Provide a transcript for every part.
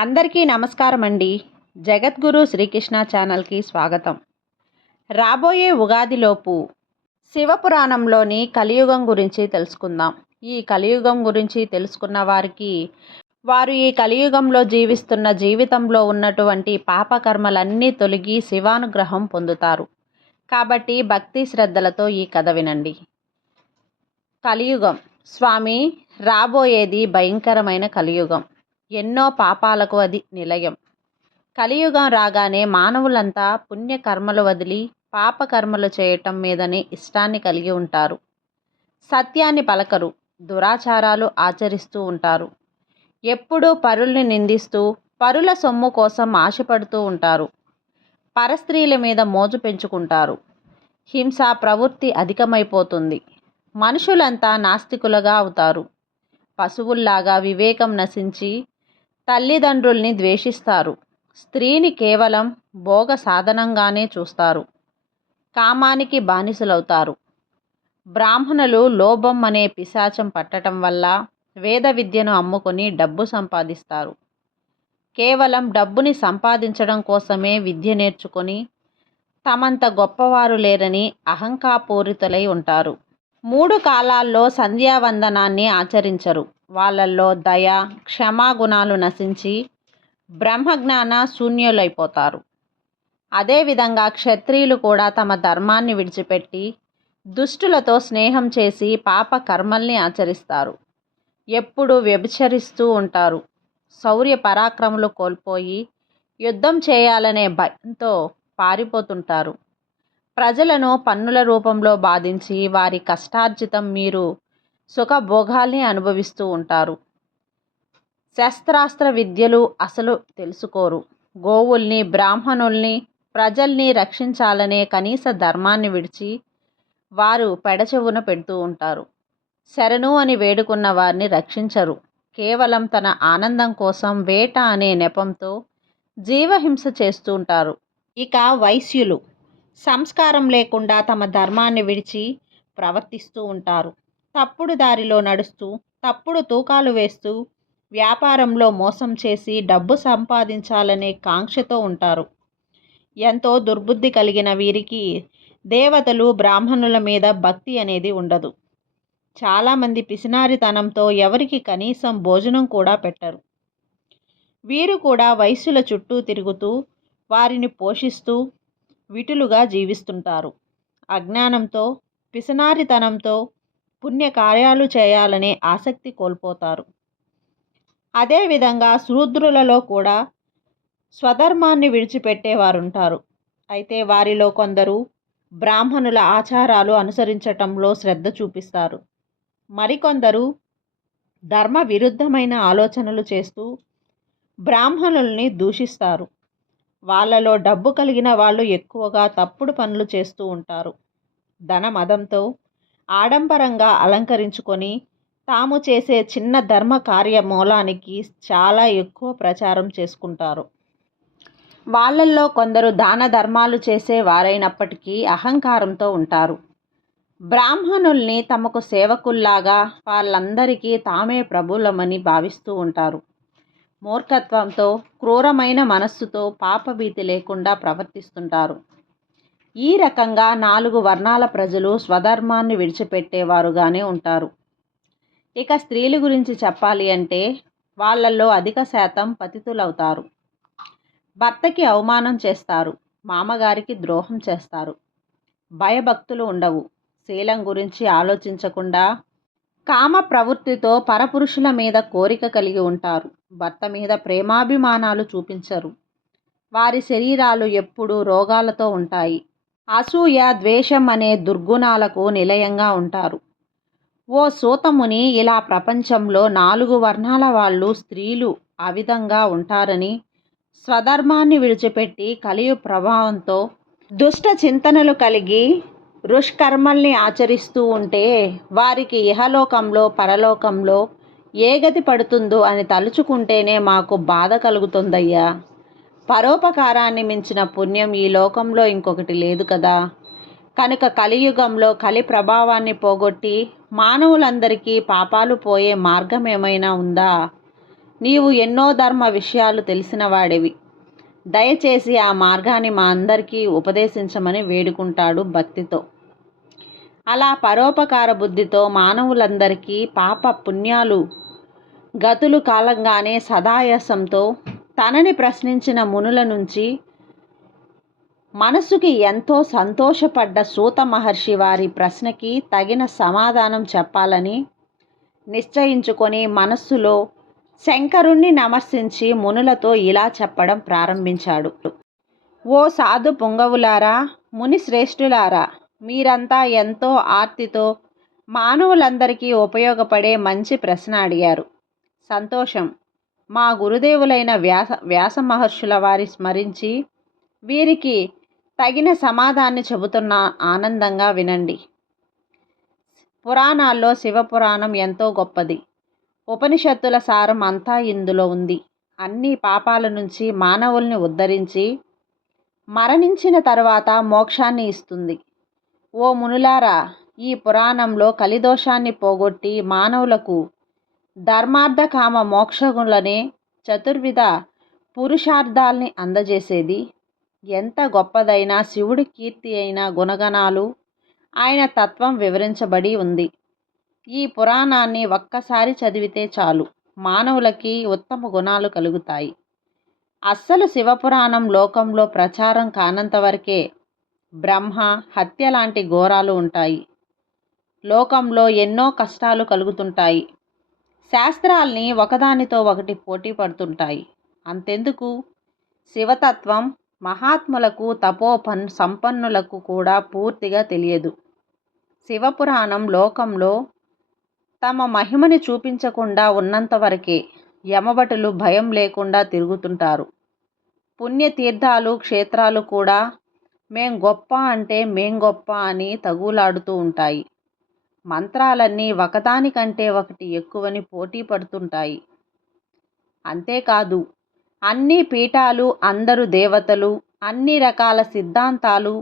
అందరికీ నమస్కారం అండి. జగద్గురు శ్రీకృష్ణ ఛానల్కి స్వాగతం. రాబోయే ఉగాదిలోపు శివపురాణంలోని కలియుగం గురించి తెలుసుకుందాం. ఈ కలియుగం గురించి తెలుసుకున్న వారు ఈ కలియుగంలో జీవిస్తున్న జీవితంలో ఉన్నటువంటి పాపకర్మలన్నీ తొలగి శివానుగ్రహం పొందుతారు. కాబట్టి భక్తి శ్రద్ధలతో ఈ కథ వినండి. కలియుగం. స్వామి, రాబోయేది భయంకరమైన కలియుగం. ఎన్నో పాపాలకు అది నిలయం. కలియుగం రాగానే మానవులంతా పుణ్యకర్మలు వదిలి పాపకర్మలు చేయటం మీదనే ఇష్టాన్ని కలిగి ఉంటారు. సత్యాన్ని పలకరు, దురాచారాలు ఆచరిస్తూ ఉంటారు. ఎప్పుడూ పరుల్ని నిందిస్తూ పరుల సొమ్ము కోసం ఆశపడుతూ ఉంటారు. పరస్త్రీల మీద మోజు పెంచుకుంటారు. హింసా ప్రవృత్తి అధికమైపోతుంది. మనుషులంతా నాస్తికులుగా అవుతారు. పశువుల్లాగా వివేకం నశించి తల్లిదండ్రుల్ని ద్వేషిస్తారు. స్త్రీని కేవలం భోగ సాధనంగానే చూస్తారు. కామానికి బానిసలవుతారు. బ్రాహ్మణులు లోభం అనే పిశాచం పట్టడం వల్ల వేద విద్యను అమ్ముకొని డబ్బు సంపాదిస్తారు. కేవలం డబ్బుని సంపాదించడం కోసమే విద్య నేర్చుకొని తమంత గొప్పవారు లేరని అహంకారపూరితులై ఉంటారు. 3 కాలాల్లో సంధ్యావందనాన్ని ఆచరించరు. వాళ్ళల్లో దయ, క్షమాగుణాలు నశించి బ్రహ్మజ్ఞాన శూన్యులైపోతారు. అదేవిధంగా క్షత్రియులు కూడా తమ ధర్మాన్ని విడిచిపెట్టి దుష్టులతో స్నేహం చేసి పాప కర్మల్ని ఆచరిస్తారు. ఎప్పుడూ వ్యభిచరిస్తూ ఉంటారు. శౌర్య పరాక్రములు కోల్పోయి యుద్ధం చేయాలనే భయంతో పారిపోతుంటారు. ప్రజలను పన్నుల రూపంలో బాధించి వారి కష్టార్జితం మీరు సుఖభోగాల్ని అనుభవిస్తూ ఉంటారు. శస్త్రాస్త్ర విద్యలు అసలు తెలుసుకోరు. గోవుల్ని, బ్రాహ్మణుల్ని, ప్రజల్ని రక్షించాలనే కనీస ధర్మాన్ని విడిచి వారు పెడచెవున పెడుతూ ఉంటారు. శరణు అని వేడుకున్న వారిని రక్షించరు. కేవలం తన ఆనందం కోసం వేట అనే నెపంతో జీవహింస చేస్తూ ఉంటారు. ఇక వైశ్యులు సంస్కారం లేకుండా తమ ధర్మాన్ని విడిచి ప్రవర్తిస్తూ ఉంటారు. తప్పుడు దారిలో నడుస్తూ తప్పుడు తూకాలు వేస్తూ వ్యాపారంలో మోసం చేసి డబ్బు సంపాదించాలనే కాంక్షతో ఉంటారు. ఎంతో దుర్బుద్ధి కలిగిన వీరికి దేవతలు, బ్రాహ్మణుల మీద భక్తి అనేది ఉండదు. చాలామంది పిసినారితనంతో ఎవరికి కనీసం భోజనం కూడా పెట్టరు. వీరు కూడా వైశ్యుల చుట్టూ తిరుగుతూ వారిని పోషిస్తూ విటులుగా జీవిస్తుంటారు. అజ్ఞానంతో, పిసినారితనంతో పుణ్యకార్యాలు చేయాలనే ఆసక్తి కోల్పోతారు. అదేవిధంగా శూద్రులలో కూడా స్వధర్మాన్ని విడిచిపెట్టేవారుంటారు. అయితే వారిలో కొందరు బ్రాహ్మణుల ఆచారాలు అనుసరించటంలో శ్రద్ధ చూపిస్తారు. మరికొందరు ధర్మ విరుద్ధమైన ఆలోచనలు చేస్తూ బ్రాహ్మణుల్ని దూషిస్తారు. వాళ్ళలో డబ్బు కలిగిన వాళ్ళు ఎక్కువగా తప్పుడు పనులు చేస్తూ ఉంటారు. ధన మదంతో ఆడంబరంగా అలంకరించుకొని తాము చేసే చిన్న ధర్మ కార్య మూలానికి చాలా ఎక్కువ ప్రచారం చేసుకుంటారు. వాళ్ళల్లో కొందరు దాన ధర్మాలు చేసే వారైనప్పటికీ అహంకారంతో ఉంటారు. బ్రాహ్మణుల్ని తమకు సేవకుల్లాగా వాళ్ళందరికీ తామే ప్రభువులమని భావిస్తూ ఉంటారు. మూర్ఖత్వంతో, క్రూరమైన మనస్సుతో పాపభీతి లేకుండా ప్రవర్తిస్తుంటారు. ఈ రకంగా 4 వర్ణాల ప్రజలు స్వధర్మాన్ని విడిచిపెట్టేవారుగానే ఉంటారు. ఇక స్త్రీల గురించి చెప్పాలి అంటే వాళ్ళల్లో అధిక శాతం పతితులవుతారు. భర్తకి అవమానం చేస్తారు. మామగారికి ద్రోహం చేస్తారు. భయభక్తులు ఉండవు. శీలం గురించి ఆలోచించకుండా కామ ప్రవృత్తితో పరపురుషుల మీద కోరిక కలిగి ఉంటారు. భర్త మీద ప్రేమాభిమానాలు చూపించరు. వారి శరీరాలు ఎప్పుడూ రోగాలతో ఉంటాయి. అసూయ, ద్వేషం అనే దుర్గుణాలకు నిలయంగా ఉంటారు. ఓ సూతముని ఇలా ప్రపంచంలో 4 వర్ణాల వాళ్ళు స్త్రీలు ఆ విధంగా ఉంటారని, స్వధర్మాన్ని విడిచిపెట్టి కలియు ప్రభావంతో దుష్ట చింతనలు కలిగి దుష్కర్మల్ని ఆచరిస్తూ ఉంటే వారికి ఇహలోకంలో, పరలోకంలో ఏ గతి పడుతుందో అని తలుచుకుంటేనే మాకు బాధ కలుగుతుందయ్యా. పరోపకారాన్ని మించిన పుణ్యం ఈ లోకంలో ఇంకొకటి లేదు కదా. కనుక కలియుగంలో కలి ప్రభావాన్ని పోగొట్టి మానవులందరికీ పాపాలు పోయే మార్గం ఏమైనా ఉందా? నీవు ఎన్నో ధర్మ విషయాలు తెలిసిన వాడివి. దయచేసి ఆ మార్గాన్ని మా అందరికీ ఉపదేశించమని వేడుకుంటాడు భక్తితో. అలా పరోపకార బుద్ధితో మానవులందరికీ పాప పుణ్యాలు గతులు కాలంగానే సదాయాసంతో తనని ప్రశ్నించిన మునుల నుంచి మనసుకి ఎంతో సంతోషపడ్డ సూత మహర్షి వారి ప్రశ్నకి తగిన సమాధానం చెప్పాలని నిశ్చయించుకొని మనస్సులో శంకరుణ్ణి నమర్శించి మునులతో ఇలా చెప్పడం ప్రారంభించాడు. ఓ సాధు పుంగవులారా, ముని శ్రేష్ఠులారా, మీరంతా ఎంతో ఆర్తితో మానవులందరికీ ఉపయోగపడే మంచి ప్రశ్న అడిగారు. సంతోషం. మా గురుదేవులైన వ్యాస మహర్షుల వారి స్మరించి వీరికి తగిన సమాధాన్ని చెబుతున్నా, ఆనందంగా వినండి. పురాణాల్లో శివపురాణం ఎంతో గొప్పది. ఉపనిషత్తుల సారం అంతా ఇందులో ఉంది. అన్ని పాపాల నుంచి మానవుల్ని ఉద్ధరించి మరణించిన తర్వాత మోక్షాన్ని ఇస్తుంది. ఓ మునులారా, ఈ పురాణంలో కలిదోషాన్ని పోగొట్టి మానవులకు ధర్మార్థ కామ మోక్షములనే చతుర్విధ పురుషార్థాల్ని అందజేసేది. ఎంత గొప్పదైన శివుడి కీర్తి అయిన గుణగణాలు, ఆయన తత్వం వివరించబడి ఉంది. ఈ పురాణాన్ని ఒక్కసారి చదివితే చాలు, మానవులకి ఉత్తమ గుణాలు కలుగుతాయి. అస్సలు శివపురాణం లోకంలో ప్రచారం కానంతవరకే బ్రహ్మ హత్య లాంటి ఘోరాలు ఉంటాయి. లోకంలో ఎన్నో కష్టాలు కలుగుతుంటాయి. శాస్త్రాల్ని ఒకదానితో ఒకటి పోటీ పడుతుంటాయి. అంతెందుకు, శివతత్వం మహాత్ములకు సంపన్నులకు కూడా పూర్తిగా తెలియదు. శివపురాణం లోకంలో తమ మహిమని చూపించకుండా ఉన్నంతవరకే యమభటులు భయం లేకుండా తిరుగుతుంటారు. పుణ్యతీర్థాలు క్షేత్రాలు కూడా మేం గొప్ప అంటే మేం గొప్ప అని తగులాడుతూ ఉంటాయి. మంత్రాలన్నీ ఒకదానికంటే ఒకటి ఎక్కువని పోటీ పడుతుంటాయి. అంతేకాదు, అన్ని పీఠాలు, అందరు దేవతలు, అన్ని రకాల సిద్ధాంతాలు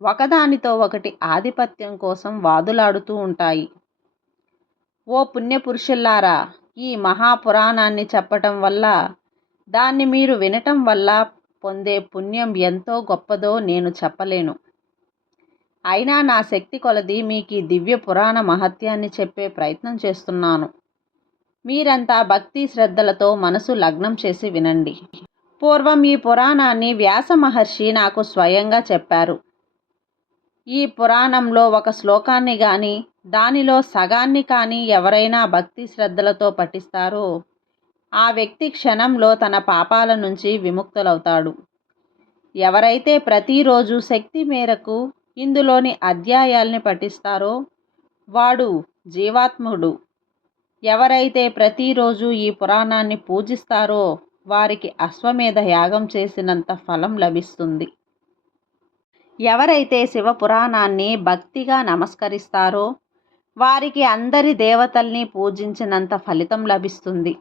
ఒకదానితో ఒకటి ఆధిపత్యం కోసం వాదులాడుతూ ఉంటాయి. ఓ పుణ్యపురుషుల్లారా, ఈ మహాపురాణాన్ని చెప్పటం వల్ల, దాన్ని మీరు వినటం వల్ల పొందే పుణ్యం ఎంతో గొప్పదో నేను చెప్పలేను. అయినా నా శక్తి కొలది మీకు ఈ దివ్య పురాణ మహత్యాన్ని చెప్పే ప్రయత్నం చేస్తున్నాను. మీరంతా భక్తి శ్రద్ధలతో మనసు లగ్నం చేసి వినండి. పూర్వం ఈ పురాణాన్ని వ్యాస మహర్షి నాకు స్వయంగా చెప్పారు. ఈ పురాణంలో ఒక శ్లోకాన్ని కానీ, దానిలో సగాన్ని కానీ ఎవరైనా భక్తి శ్రద్ధలతో పఠిస్తారో ఆ వ్యక్తి క్షణంలో తన పాపాల నుంచి విముక్తులవుతాడు. ఎవరైతే ప్రతిరోజు శక్తి మేరకు ఇందులోని అధ్యాయాల్ని పఠిస్తారో వాడు జీవాత్ముడు. ఎవరైతే ప్రతిరోజు ఈ పురాణాన్ని పూజిస్తారో వారికి అశ్వమేధ యాగం చేసినంత ఫలం లభిస్తుంది. ఎవరైతే శివపురాణాన్ని భక్తిగా నమస్కరిస్తారో వారికి అందరి దేవతల్ని పూజించినంత ఫలితం లభిస్తుంది.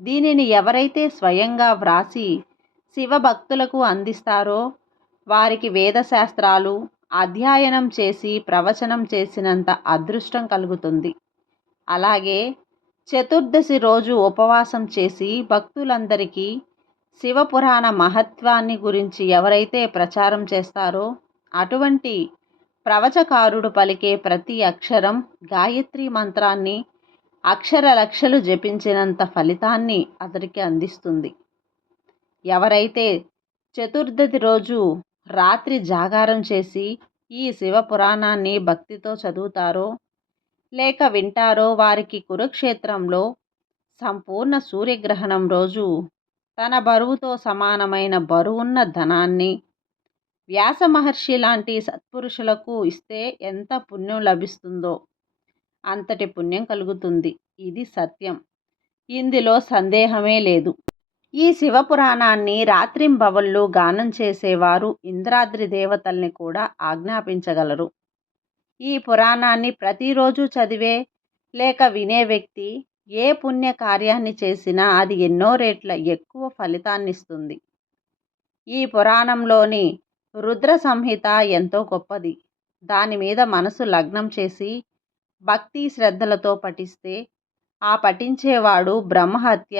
దీనిని ఎవరైతే స్వయంగా వ్రాసి శివభక్తులకు అందిస్తారో వారికి వేదశాస్త్రాలు అధ్యయనం చేసి ప్రవచనం చేసినంత అదృష్టం కలుగుతుంది. అలాగే చతుర్దశి రోజు ఉపవాసం చేసి భక్తులందరికీ శివపురాణ మహత్వాన్ని గురించి ఎవరైతే ప్రచారం చేస్తారో అటువంటి ప్రవచకారుడు పలికే ప్రతి అక్షరం గాయత్రి మంత్రాన్ని అక్షర లక్షలు జపించినంత ఫలితాన్ని అతడికి అందిస్తుంది. ఎవరైతే చతుర్దశి రోజు రాత్రి జాగారం చేసి ఈ శివపురాణాన్ని భక్తితో చదువుతారో లేక వింటారో వారికి కురుక్షేత్రంలో సంపూర్ణ సూర్యగ్రహణం రోజు తన బరువుతో సమానమైన బరువున్న ధనాన్ని వ్యాస మహర్షి లాంటి సత్పురుషులకు ఇస్తే ఎంత పుణ్యం లభిస్తుందో అంతటి పుణ్యం కలుగుతుంది. ఇది సత్యం, ఇందులో సందేహమే లేదు. ఈ శివపురాణాన్ని రాత్రింబవళ్ళు గానం చేసేవారు ఇంద్రాద్రి దేవతల్ని కూడా ఆజ్ఞాపించగలరు. ఈ పురాణాన్ని ప్రతిరోజు చదివే లేక వినే వ్యక్తి ఏ పుణ్య కార్యాన్ని చేసినా అది ఎన్నో రెట్ల ఎక్కువ ఫలితాన్నిస్తుంది. ఈ పురాణంలోని రుద్ర సంహిత ఎంతో గొప్పది. దాని మీద మనసు లగ్నం చేసి భక్తి శ్రద్ధలతో పఠిస్తే ఆ పఠించేవాడు బ్రహ్మహత్య,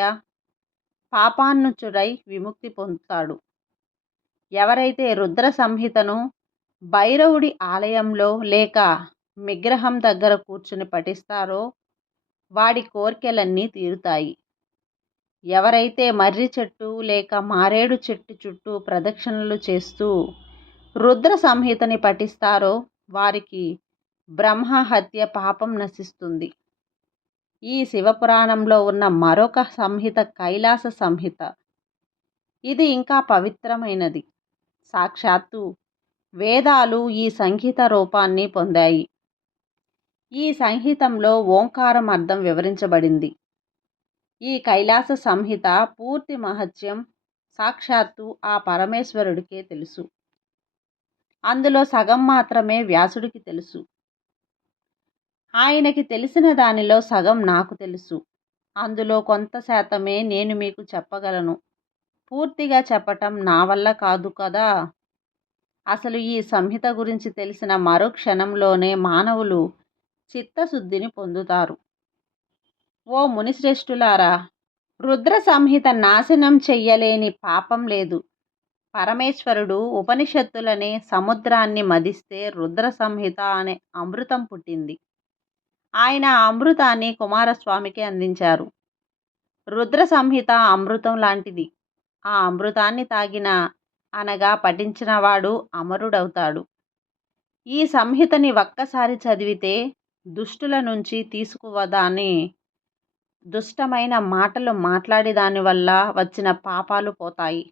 పాపాన్నుచుడై విముక్తి పొందుతాడు. ఎవరైతే రుద్ర సంహితను భైరవుడి ఆలయంలో లేక విగ్రహం దగ్గర కూర్చుని పఠిస్తారో వాడి కోర్కెలన్నీ తీరుతాయి. ఎవరైతే మర్రి చెట్టు లేక మారేడు చెట్టు చుట్టూ ప్రదక్షిణలు చేస్తూ రుద్ర సంహితని పఠిస్తారో వారికి బ్రహ్మహత్య పాపం నశిస్తుంది. ఈ శివపురాణంలో ఉన్న మరొక సంహిత కైలాస సంహిత. ఇది ఇంకా పవిత్రమైనది. సాక్షాత్తు వేదాలు ఈ సంహిత రూపాన్ని పొందాయి. ఈ సంహితంలో ఓంకారం అర్థం వివరించబడింది. ఈ కైలాస సంహిత పూర్తి మహత్యం సాక్షాత్తు ఆ పరమేశ్వరుడికే తెలుసు. అందులో సగం మాత్రమే వ్యాసుడికి తెలుసు. ఆయనకి తెలిసిన దానిలో సగం నాకు తెలుసు. అందులో కొంత శాతమే నేను మీకు చెప్పగలను. పూర్తిగా చెప్పటం నా వల్ల కాదు కదా. అసలు ఈ సంహిత గురించి తెలిసిన మరో క్షణంలోనే మానవులు చిత్తశుద్ధిని పొందుతారు. ఓ మునిశ్రేష్ఠులారా, రుద్ర సంహిత నాశనం చెయ్యలేని పాపం లేదు. పరమేశ్వరుడు ఉపనిషత్తులనే సముద్రాన్ని మదిస్తే రుద్ర సంహిత అనే అమృతం పుట్టింది. ఆయన ఆ అమృతాన్ని కుమారస్వామికి అందించారు. రుద్ర సంహిత అమృతం లాంటిది. ఆ అమృతాన్ని తాగిన అనగా పఠించినవాడు అమరుడవుతాడు. ఈ సంహితని ఒక్కసారి చదివితే దుష్టుల నుంచి తీసుకువదాని దుష్టమైన మాటలు మాట్లాడి దానివల్ల వచ్చిన పాపాలు పోతాయి.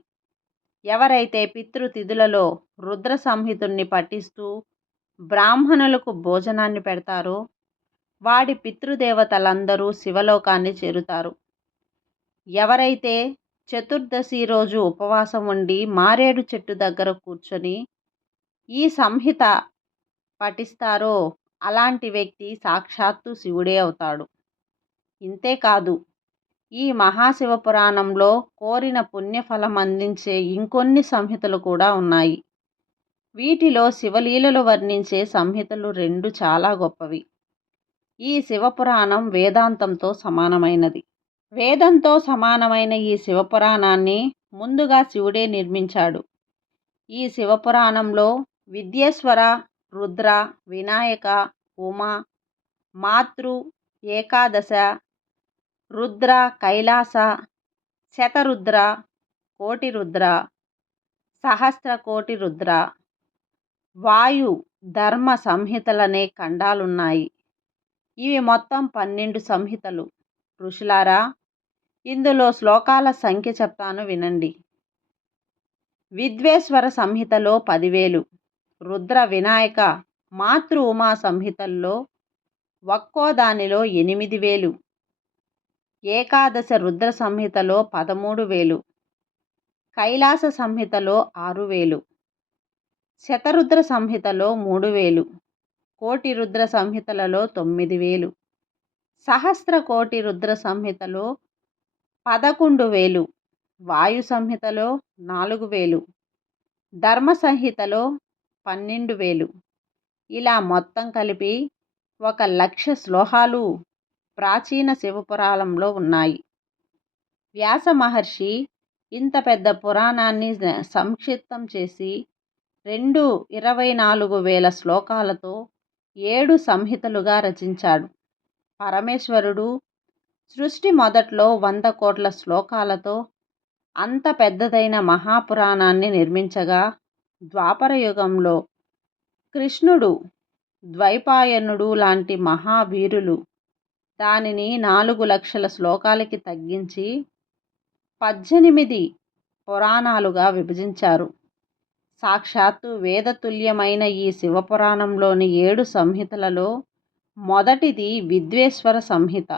ఎవరైతే పితృతిథులలో రుద్ర సంహితుణ్ణి పఠిస్తూ బ్రాహ్మణులకు భోజనాన్ని పెడతారో వాడి పితృదేవతలందరూ శివలోకాన్ని చేరుతారు. ఎవరైతే చతుర్దశి రోజు ఉపవాసం ఉండి మారేడు చెట్టు దగ్గర కూర్చొని ఈ సంహిత పఠిస్తారో అలాంటి వ్యక్తి సాక్షాత్తు శివుడే అవుతాడు. ఇంతేకాదు, ఈ మహాశివపురాణంలో కోరిన పుణ్యఫలం అందించే ఇంకొన్ని సంహితలు కూడా ఉన్నాయి. వీటిలో శివలీలలు వర్ణించే సంహితలు 2 చాలా గొప్పవి. ఈ శివపురాణం వేదాంతంతో సమానమైనది. వేదంతో సమానమైన ఈ శివపురాణాన్ని ముందుగా శివుడే నిర్మించాడు. ఈ శివపురాణంలో విద్యేశ్వర, రుద్ర, వినాయక, ఉమ, మాతృ, ఏకాదశ, రుద్ర, కైలాస, శతరుద్ర, కోటి రుద్ర, సహస్ర కోటి రుద్ర, వాయు, ధర్మ సంహితలనే ఖండాలున్నాయి. ఇవి మొత్తం 12 సంహితలు. ఋషులారా, ఇందులో శ్లోకాల సంఖ్య చెప్తాను వినండి. విద్వేశ్వర సంహితలో 10,000, రుద్ర, వినాయక, మాతృ, ఉమా సంహితల్లో ఒక్కో దానిలో 8,000, ఏకాదశ రుద్ర సంహితలో 13,000, కైలాస సంహితలో 6,000, శతరుద్ర సంహితలో 3,000, కోటి రుద్ర సంహితలలో 9,000, సహస్ర కోటి రుద్ర సంహితలో 11,000, వాయు సంహితలో 4,000, ధర్మ సంహితలో 12,000. ఇలా మొత్తం కలిపి 1,00,000 శ్లోకాలు ప్రాచీన శివపురాణంలో ఉన్నాయి. వ్యాస మహర్షి ఇంత పెద్ద పురాణాన్ని సంక్షిప్తం చేసి 24,000 శ్లోకాలతో 7 సంహితలుగా రచించాడు. పరమేశ్వరుడు సృష్టి మొదట్లో 100 కోట్ల శ్లోకాలతో అంత పెద్దదైన మహాపురాణాన్ని నిర్మించగా ద్వాపర యుగంలో కృష్ణుడు, ద్వైపాయనుడు లాంటి మహావీరులు దానిని 4,00,000 శ్లోకాలకి తగ్గించి 18 పురాణాలుగా విభజించారు. సాక్షాత్తు వేదతుల్యమైన ఈ శివపురాణంలోని 7 సంహితలలో మొదటిది విద్వేశ్వర సంహిత,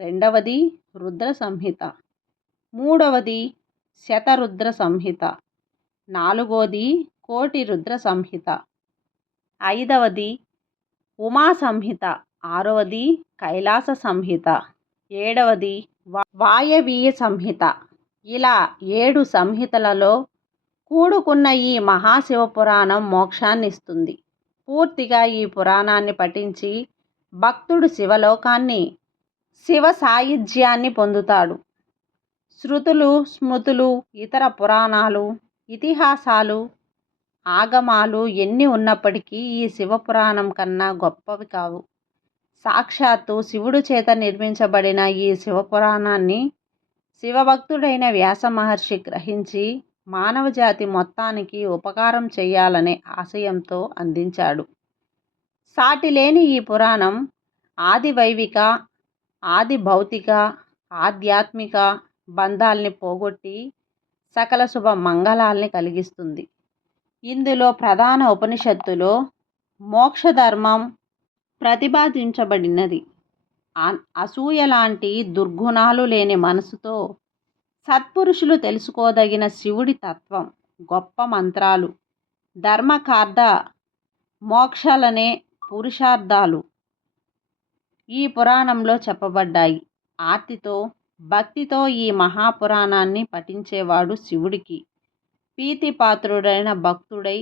రెండవది రుద్ర సంహిత, మూడవది శతరుద్ర సంహిత, నాలుగవది కోటి రుద్ర సంహిత, ఐదవది ఉమా సంహిత, ఆరవది కైలాస సంహిత, ఏడవది వాయవీయ సంహిత. ఇలా 7 సంహితలలో కూడుకున్న ఈ మహాశివపురాణం మోక్షాన్నిస్తుంది. పూర్తిగా ఈ పురాణాన్ని పఠించి భక్తుడు శివలోకాన్ని, శివ సాయుధ్యాన్ని పొందుతాడు. శృతులు, స్మృతులు, ఇతర పురాణాలు, ఇతిహాసాలు, ఆగమాలు ఎన్ని ఉన్నప్పటికీ ఈ శివపురాణం కన్నా గొప్పవి కావు. సాక్షాత్తు శివుడు చేత నిర్మించబడిన ఈ శివపురాణాన్ని శివభక్తుడైన వ్యాస మహర్షి గ్రహించి మానవజాతి మొత్తానికి ఉపకారం చేయాలనే ఆశయంతో అందించాడు. సాటిలేని ఈ పురాణం ఆది వైవిక, ఆది భౌతిక, ఆధ్యాత్మిక బంధాల్ని పోగొట్టి సకల శుభ మంగళాల్ని కలిగిస్తుంది. ఇందులో ప్రధాన ఉపనిషత్తులో మోక్షధర్మం ప్రతిపాదించబడినది. అసూయ లాంటి దుర్గుణాలు లేని మనసుతో సత్పురుషులు తెలుసుకోదగిన శివుడి తత్వం, గొప్ప మంత్రాలు, ధర్మకార్థ మోక్షాలనే పురుషార్థాలు ఈ పురాణంలో చెప్పబడ్డాయి. ఆర్తితో, భక్తితో ఈ మహాపురాణాన్ని పఠించేవాడు శివుడికి ప్రీతిపాత్రుడైన భక్తుడై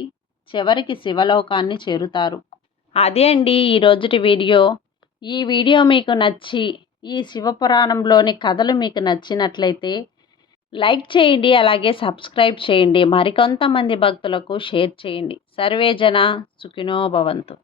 చివరికి శివలోకాన్ని చేరుతారు. అదే అండి ఈరోజుటి వీడియో. ఈ వీడియో మీకు నచ్చి ఈ శివపురాణంలోని కథలు మీకు నచ్చినట్లయితే లైక్ చేయండి, అలాగే సబ్స్క్రైబ్ చేయండి, మరికొంతమంది భక్తులకు షేర్ చేయండి. సర్వే జన సుఖినో భవంతు.